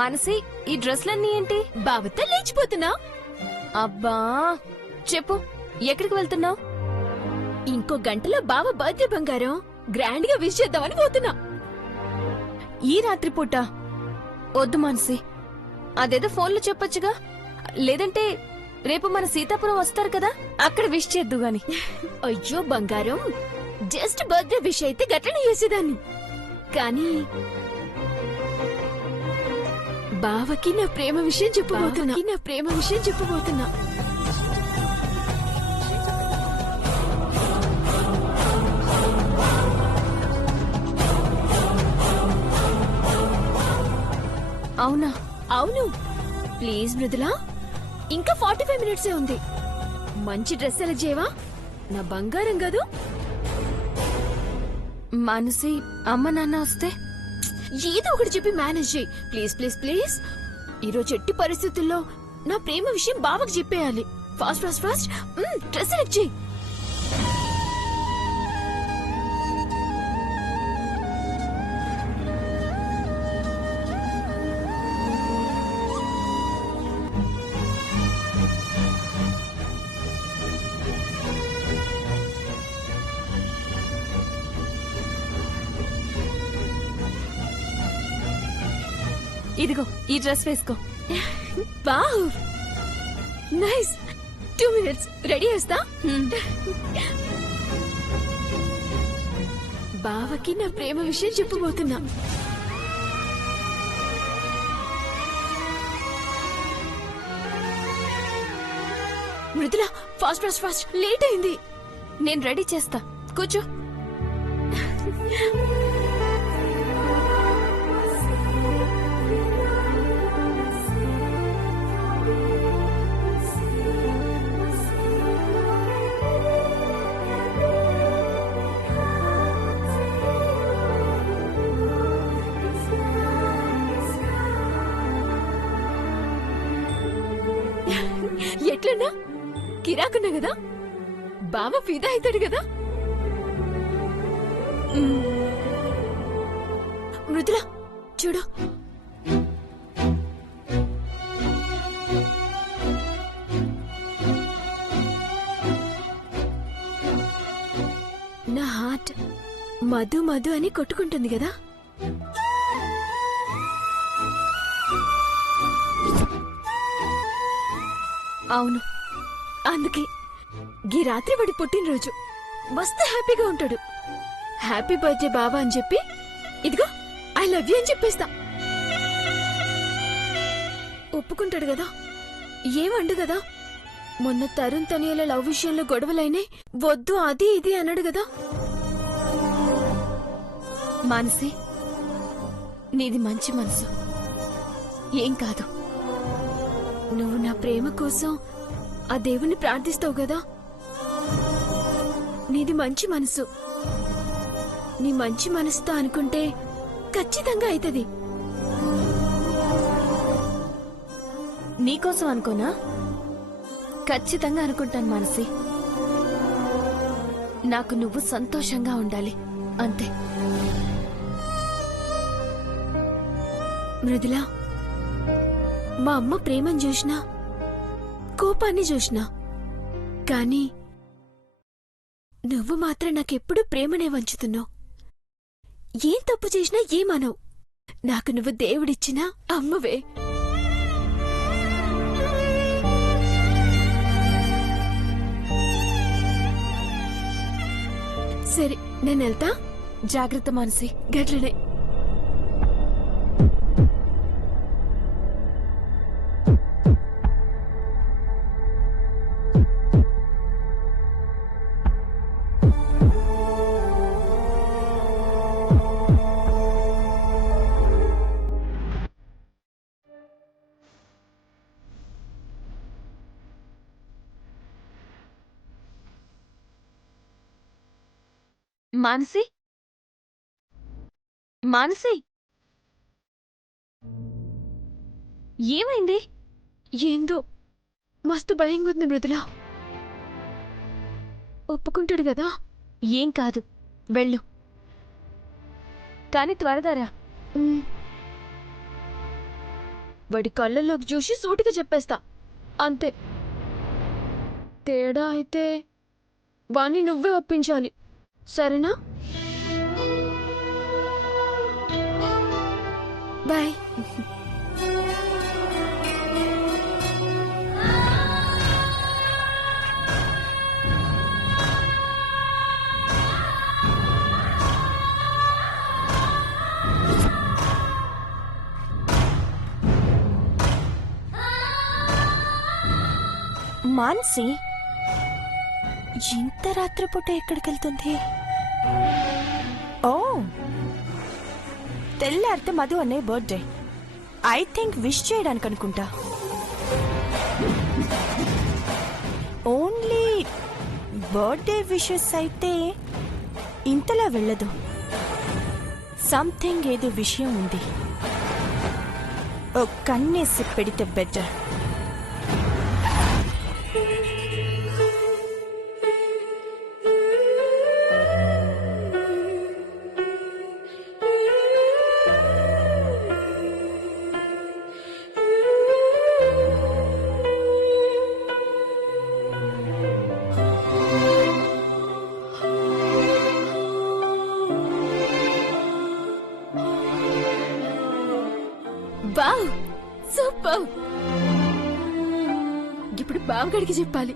మానసి, ఈ డ్రెస్లన్నీ ఏంటి? బావతో లేచిపోతున్నా. అబ్బా చెప్పు, ఎక్కడికి వెళ్తున్నావు? ఇంకో గంటలో బావ బర్త్డే బంగారం. గ్రాండ్ గా విష్ చేద్దామని పోతున్నా. ఈ రాత్రి పూట వద్దు మానసి, అదేదో ఫోన్లో చెప్పొచ్చుగా. లేదంటే రేపు మన సీతాపురం వస్తారు కదా, అక్కడ విష్ చేద్దు గాని. అయ్యో బంగారం, జస్ట్ బర్త్డే విష్ అయితే గట్లనే చేసేదాన్ని. కానీ బావకి నా ప్రేమ విషయం చెప్పబోతున్నా. అవునా? అవును. ప్లీజ్ మృదులా, ఇంకా 45 మినిట్సే ఉంది. మంచి డ్రెస్ సెలెక్ట్ చేయవా? నా బంగారం కాదు. మానసి, అమ్మ నాన్న వస్తే ఏదో ఒకటి చెప్పి మేనేజ్ చేయి. Please please please. ఈరోజు ఎట్టి పరిస్థితుల్లో నా ప్రేమ విషయం బావకు చెప్పేయాలి. Fast fast fast. Dress select చేయి. ఇదిగో ఈ డ్రెస్ వేసుకో. Wow, nice. 2 మినిట్స్ రెడీ చేస్తా. బావకి నా ప్రేమ విషయం చెప్పబోతున్నా. Mridula, fast fast fast, late అయింది. నేను రెడీ చేస్తా, కూర్చో. ఎట్లన్నా కిరాకున్నా కదా, బావ ఫిదా అవుతాడు కదా. మృదుల చూడు, నా హార్ట్ మధు మధు అని కొట్టుకుంటుంది కదా. అవును, అందుకే ఈ రాత్రి వాడి పుట్టినరోజు. మస్తు హ్యాపీగా ఉంటాడు. హ్యాపీ బర్త్డే బాబా అని చెప్పి, ఇదిగో ఐ లవ్ యూ అని చెప్పేస్తా. ఒప్పుకుంటాడు కదా, ఏమండు కదా. మొన్న తరుణ్ తనియల లవ్ విషయంలో గొడవలైనాయి, వద్దు అది ఇది అన్నాడు కదా. మానసి, నీది మంచి మనసు, ఏం కాదు. నువ్వు నా ప్రేమ కోసం ఆ దేవుణ్ణి ప్రార్థిస్తావు కదా. నీది మంచి మనసు. నీ మంచి మనసుతో అనుకుంటే ఖచ్చితంగా అవుతుంది. నీకోసం అనుకోనా? ఖచ్చితంగా అనుకుంటాను మానసి. నాకు నువ్వు సంతోషంగా ఉండాలి, అంతే. మృదులా, మా అమ్మ ప్రేమను చూసినా, కోపాన్ని చూసినా, కానీ నువ్వు మాత్రం నాకెప్పుడు ప్రేమనే వంచుతున్నావు. ఏం తప్పు చేసినా ఏమనవు. నాకు నువ్వు దేవుడిచ్చినా అమ్మవే. సరే, నేను వెళ్తా. జాగ్రత్త మానసి. గట్లనే. మానసి, మానసి, ఏమైంది? ఏందో మస్తు భయంగా ఉంది మృదుల. ఒప్పుకుంటాడు కదా. ఏం కాదు, వెళ్ళు. కానీ త్వరదారా. వాడి కళ్ళల్లోకి చూసి సూటిగా చెప్పేస్తా అంతే. తేడా అయితే వాణ్ణి నువ్వే ఒప్పించాలి, సరేనా? బాయ్. మాన్సి ఇంత రాత్రిపూట ఎక్కడికి వెళ్తుంది? ఓ, తెల్లారితే మధు అనే బర్త్డే. ఐ థింక్ విష్ చేయడానికి అనుకుంటా. ఓన్లీ బర్త్డే విషెస్ అయితే ఇంతలా వెళ్ళదు. సంథింగ్ ఏదో విషయం ఉంది. ఓ కన్నేసి పెడితే బెటర్. Wow, super. ఇప్పుడు బావగడికి చెప్పాలి.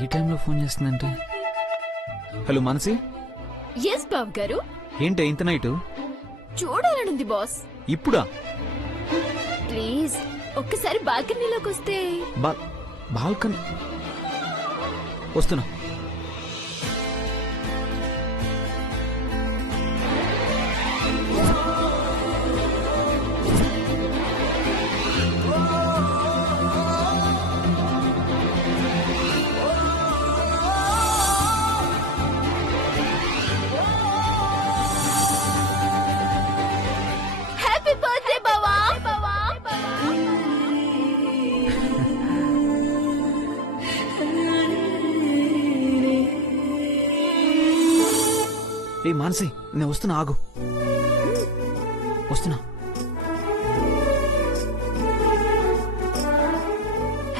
ఈ టైంలో ఫోన్ చేస్తుందంటే. హలో మానసి. ఎస్ బాబు గారు. ఏంటి ఇంత నైటు? చూడాలనుంది బాస్. ఇప్పుడా? ప్లీజ్ ఒక్కసారి బాల్కనీలోకి వస్తే. బాల్కనీ వస్తున్నా. హ్యాపీ బర్త్డే బావా. ఏ మానసి, నేను వస్తున్నా, ఆగు. వస్తున్నా.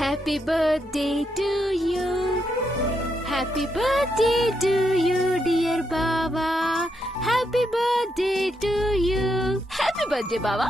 Happy birthday to you. Happy birthday to you dear బావా. Happy birthday to you. Happy birthday బావా.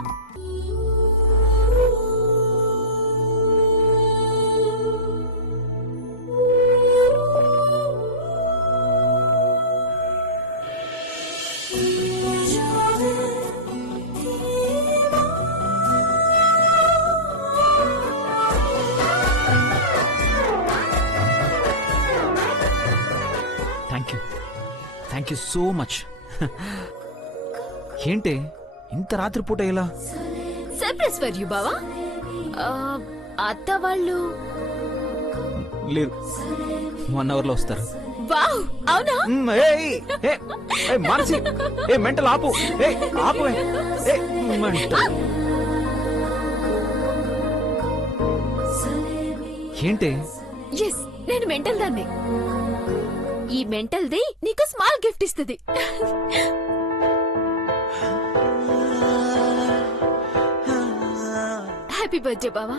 Thank you so much. ఏంటి ఇంత రాత్రిపూట ఎలా? సర్ప్రైజ్ ఫర్ యూ బావా. అత్త వాళ్ళు లేదు, 1 hour లో వస్తారు. వావ్, అవునా? మానసి, మెంటల్ ఆపు. ఆపు. ఏంటి? ఎస్, నేను మెంటల్ దాన్ని. ఈ మెంటల్ ది నీకు స్మాల్ గిఫ్ట్ ఇస్తుంది. హ్యాపీ బర్త్డే బావా.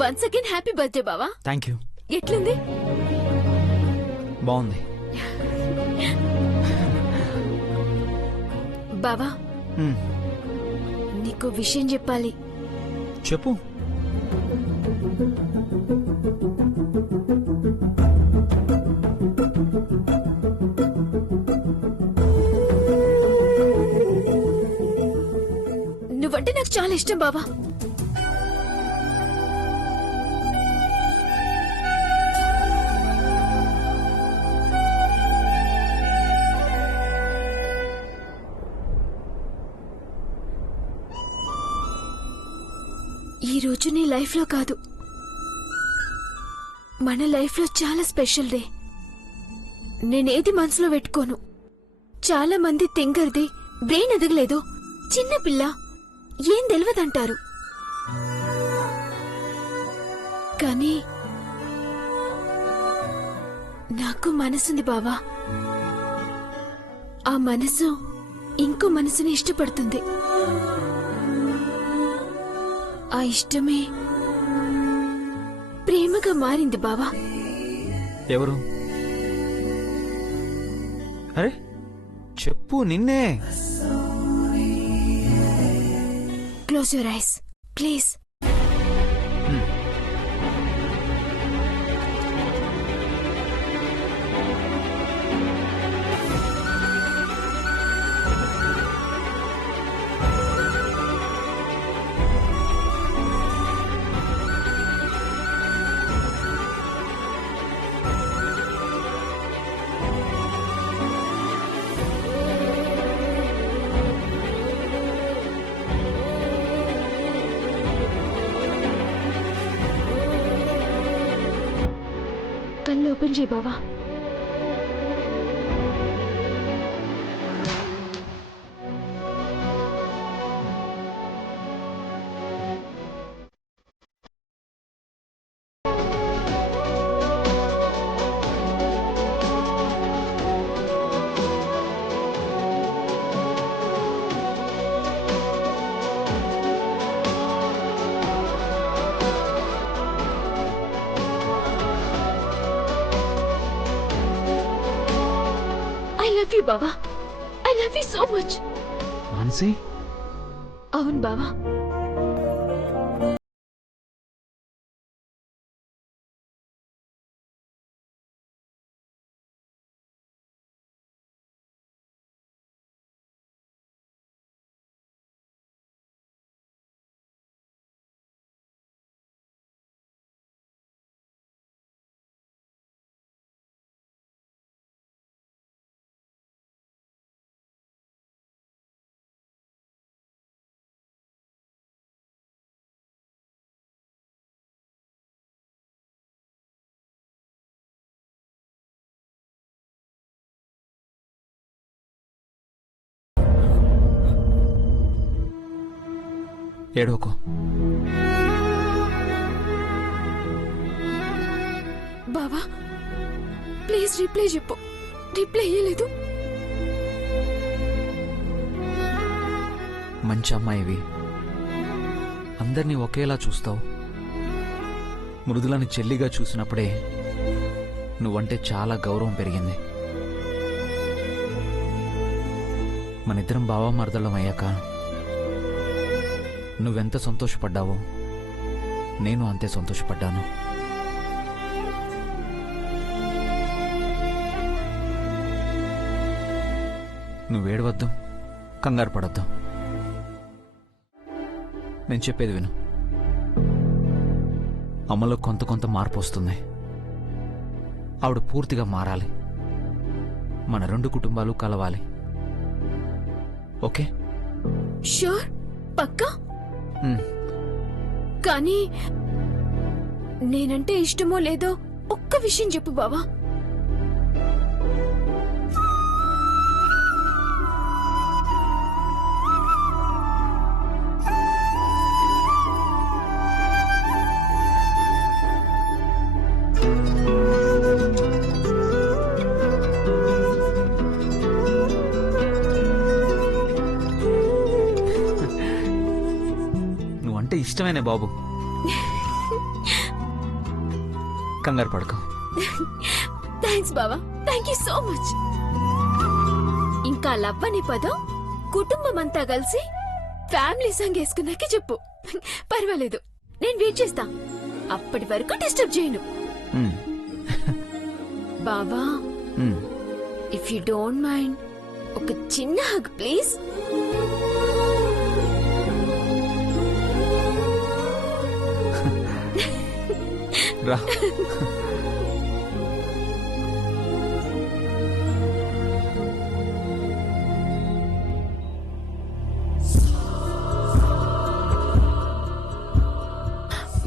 వన్స్ అగైన్ హ్యాపీ బర్త్డే బావా. Thank you. ఎట్లుంది? బాగుంది. బావా, నీకు విషయం చెప్పాలి. చెప్పు. నువ్వంటే నాకు చాలా ఇష్టం బావా. ఈ రోజు నీ లైఫ్లో కాదు, మన లైఫ్లో చాలా స్పెషల్ డే. నేనేది మనసులో పెట్టుకోను. చాలా మంది తింగర్ది, బ్రెయిన్ ఎదగలేదు, చిన్న పిల్ల, ఏం తెలియదంటారు. కానీ నాకు మనసుంది బావా. ఆ మనసు ఇంకో మనసుని ఇష్టపడుతుంది. ఆ ఇష్టమే ప్రేమగా మారింది బావా. ఎవరు? అరే చెప్పు, నిన్నే. Close your eyes please. కళ్ళు ఓపెన్ చేయి బావా. ఐ లవ్ యూ బావా. I love you so much. Mansi, అవును బావా. ఏడోకో. బావా ప్లీజ్ రిప్లై చెప్పు. రిప్లై ఇయ్యలేదు. మంచి అమ్మాయివి, అందరినీ ఒకేలా చూస్తావు. మృదులని చెల్లిగా చూసినప్పుడే నువ్వంటే చాలా గౌరవం పెరిగింది. మనిద్దరం బావమరదలం అయ్యాక నువ్వెంత సంతోషపడ్డావో నేను అంతే సంతోషపడ్డాను. నువ్వేడవద్దు, కంగారు పడొద్దు. నేను చెప్పేది విను. అమ్మలో కొంత మార్పు వస్తుంది. ఆవిడ పూర్తిగా మారాలి. మన రెండు కుటుంబాలు కలవాలి. ఓకే? షూర్, పక్కా. కానీ నేనంటే ఇష్టమో లేదో ఒక్క విషయం చెప్పు బావా. నువ్వంటే ఇష్టమేనే బాబు. కంగారు పడకు. థ్యాంక్స్ బావా, థ్యాంక్ యూ సో మచ్. ఇంకా లవ్ అనే పదం కుటుంబం అంతా కలిసి ఫ్యామిలీ సాంగ్ వేసుకున్నాకే చెప్పు. పర్వాలేదు, నేను వెయిట్ చేస్తా. అప్పటి వరకు డిస్టర్బ్ చేయను. బావా, ఇఫ్ యూ డోంట్ మైండ్ ఒక చిన్న హగ్ ప్లీజ్. రా.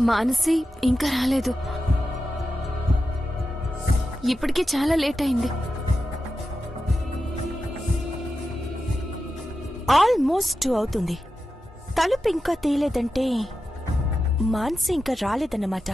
మానసి ఇంకా రాలేదు. ఇప్పటికే చాలా లేట్ అయింది. ఆల్మోస్ట్ 2 అవుతుంది. తలుపు ఇంకా తీయలేదంటే మాన్సి ఇంకా రాలేదన్నమాట.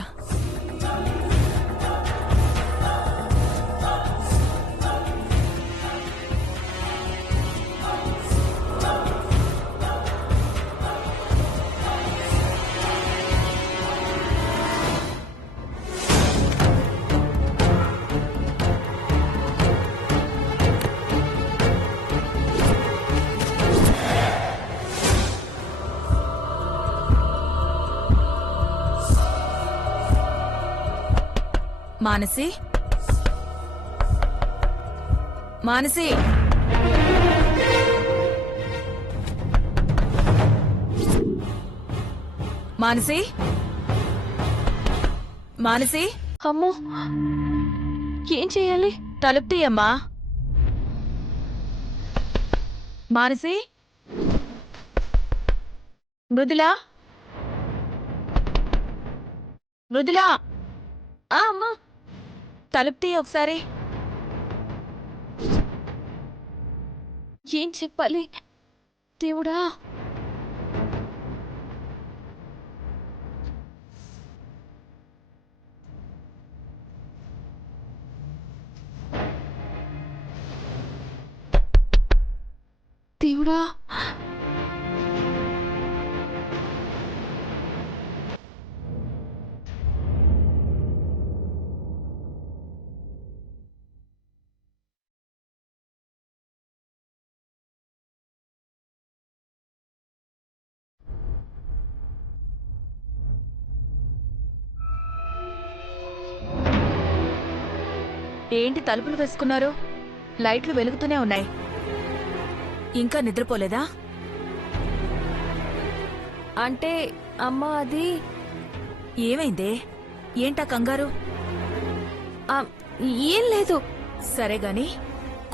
మానసి, మానసి, మానసి, మానసి, అమ్మో, ఏం చేయాలి? తలుపు తీయమ్మా. మానసి, మృదులా, మృదులా, అమ్మా, తలుపు తీయ ఒకసారి. ఏం చెప్పాలి దేవుడా? దేవుడా, ఏంటి తలుపులు వేసుకున్నారు? లైట్లు వెలుగుతూనే ఉన్నాయి. ఇంకా నిద్రపోలేదా? అంటే అమ్మా అది ఏమైందే? ఏంటా కంగారు? ఆ, ఏం లేదు. సరే గాని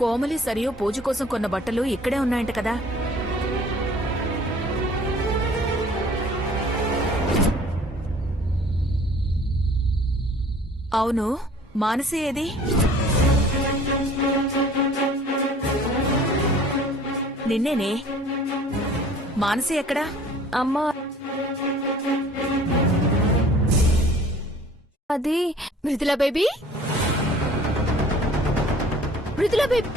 కోమలి సరియు పూజ కోసం కొన్న బట్టలు ఇక్కడే ఉన్నాయంట కదా. అవును, మానసి ఏది? నిన్నేనే. మానసి ఎక్కడా? అమ్మా అది మృదులా బేబీ, మృదులా బేబీ,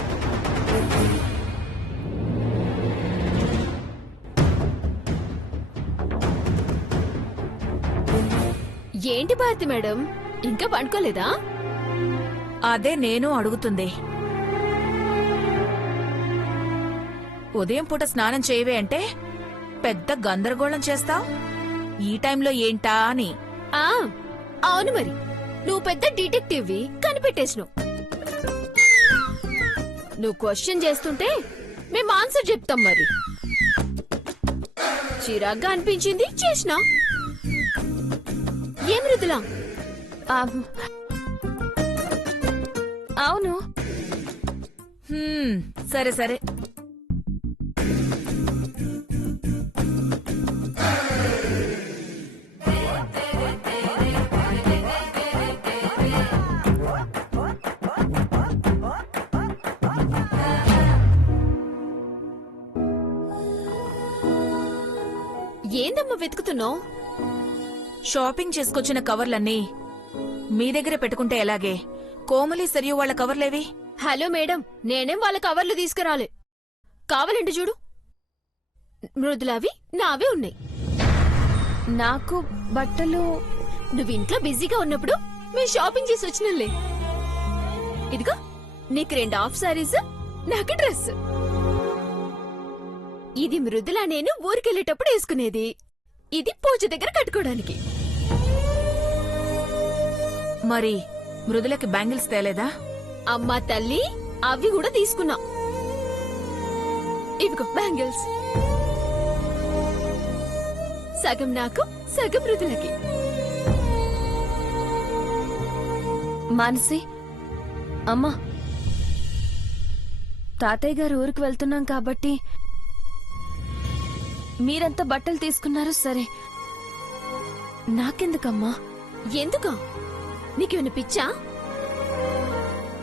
ఏంటి భారతి మేడం, ఇంకా పండుకోలేదా? అదే నేను అడుగుతుంది. ఉదయం పూట స్నానం చేయవే అంటే పెద్ద గందరగోళం చేస్తావ్. ఈ టైంలో ఏంటా అని. ఆ అవును, మరి నువ్వు పెద్ద డిటెక్టివ్వి, కనిపెట్టేసినావు. నువ్వు క్వశ్చన్ చేస్తుంటే మేము ఆన్సర్ చెప్తాం. మరి చిరాగ్గా అనిపించింది, చేసినా. ఏం మృదులా? ఆ, అవును. సరే సరే. ఏందమ్మా వెతుకుతున్నావు? షాపింగ్ చేసుకొచ్చిన కవర్లన్నీ మీ దగ్గర పెట్టుకుంటే ఎలాగే? కోమలి సరియు వాళ్ళ కవర్లేవి? హలో మేడం, నేనేం వాళ్ళ కవర్లు తీసుకురాలే. కావాలంటే చూడు, మృదులావి నావే ఉన్నాయి. నాకు బట్టలు నువ్వు ఇంట్లో బిజీగా ఉన్నప్పుడు మేము షాపింగ్ చేసి వచ్చినలే. ఇదిగో నీకు 2 హాఫ్ సారీస్, నాకు డ్రెస్. ఇది మృదులా నేను ఊరికెళ్ళేటప్పుడు వేసుకునేది. ఇది పూజ దగ్గర కట్టుకోవడానికి. మరి మృదులకి బ్యాంగిల్స్ తేలేదా? అమ్మా తల్లి, అవి కూడా తీసుకున్నా. ఇవిగో బ్యాంగిల్స్, సగం నాకు, సగం మృదులకి. మానసి, అమ్మా, తాతయ్య గారు ఊరికి వెళ్తున్నాం కాబట్టి మీరంతా బట్టలు తీసుకున్నారు. సరే, నాకెందుకమ్మా? ఎందుకా? నీకేమైనా పిచ్చా?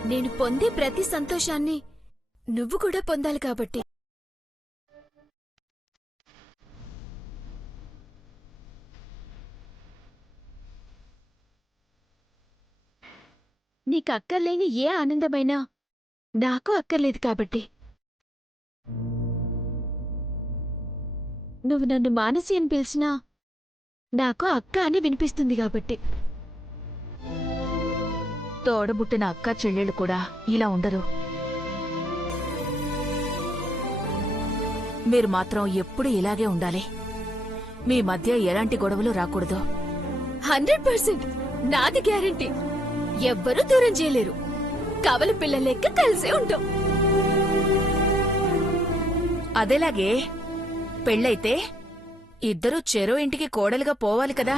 నేను పొందే ప్రతి సంతోషాన్ని నువ్వు కూడా పొందాలి కాబట్టి. నీకు అక్కర్లేని ఏ ఆనందమైనా నాకు అక్కర్లేదు కాబట్టి. నువ్వు నన్ను మానసి అని పిలిచినా నాకు అక్క అని వినిపిస్తుంది కాబట్టి. తోడబుట్టిన అక్క చెల్లెళ్ళు కూడా ఇలా ఉండరు. మీరు మాత్రం ఎప్పుడు ఇలాగే ఉండాలి. మీ మధ్య ఎలాంటి గొడవలు రాకూడదు. 100% నాది గ్యారంటీ. ఎవ్వరూ దూరం చేయలేరు. కవల పిల్ల లెక్క కలిసే ఉంటాం. అదేలాగే పెళ్ళైతే ఇద్దరూ చెరో ఇంటికి కోడలుగా పోవాలి కదా.